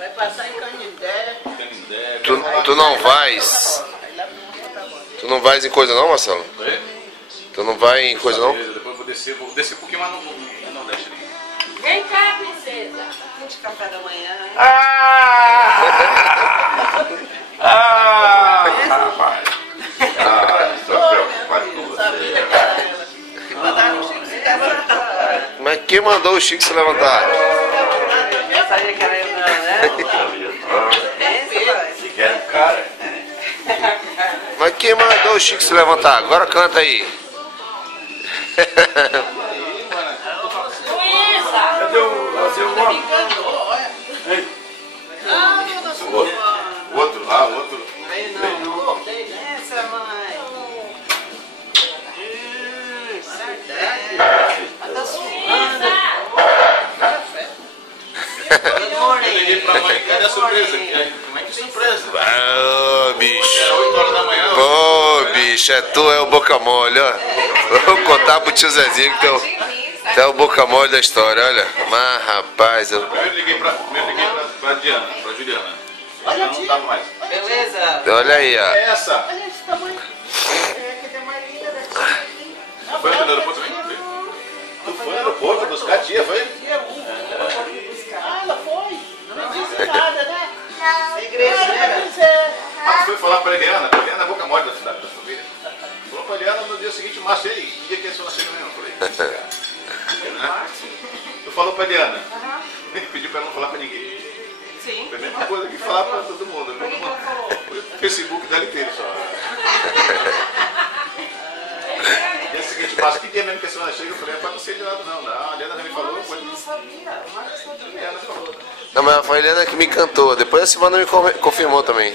Vai passar em Canindé. Tu não vais? Tu não vais em coisa não, Marcelo? Tu não vai em coisa não? Depois eu vou descer um pouquinho mais no Nordeste ali. Vem cá, princesa. De café da manhã. Rapaz. Estou preocupado com você. Mandaram o Chico se levantar. Mas quem mandou o Chico se levantar? Eu sabia que era eu não, né? Se quer um cara. Mas quem mandou o Chico se levantar? Agora canta aí. Luísa. Cadê o homem? O outro lá, o outro. Essa mãe. Tá suando. Eu liguei pra mãe, cadê a surpresa? Como é que surpresa? Ô, bicho. Era 8 horas da manhã. Ô, bicho, tu é o boca mole, ó. Vou contar pro tio Zezinho que tu é o boca mole da história, olha. Mas, rapaz, eu... Primeiro liguei pra Diana, pra Juliana. Ela não tava mais. Beleza? Olha aí, ó. É essa? Olha esse tamanho. É que tem mais linda dessa. Foi no aeroporto também? Tu foi no aeroporto buscar a tia, foi? Ah, ela foi. Não disse nada, né? Segredo, né? Mas foi falar pra Eliana é a boca mole da cidade, da família. Falou pra Eliana no dia seguinte, Márcio, e aí? Que dia que é sua nascida mesmo? Eu falei, né? Tu falou pra Eliana? Pediu pra ela não falar pra ninguém. Sim. Foi a mesma coisa que falar pra todo mundo. Foi o Facebook dela inteiro só. Dia seguinte, Márcio, que dia mesmo que a senhora chega? Eu falei, rapaz, não sei de nada não. Não, a Eliana já me falou. Não sabia. Mas eu sabia. A Eliana falou. Não, mas foi a Helena que me encantou. Depois a Silvana me confirmou também.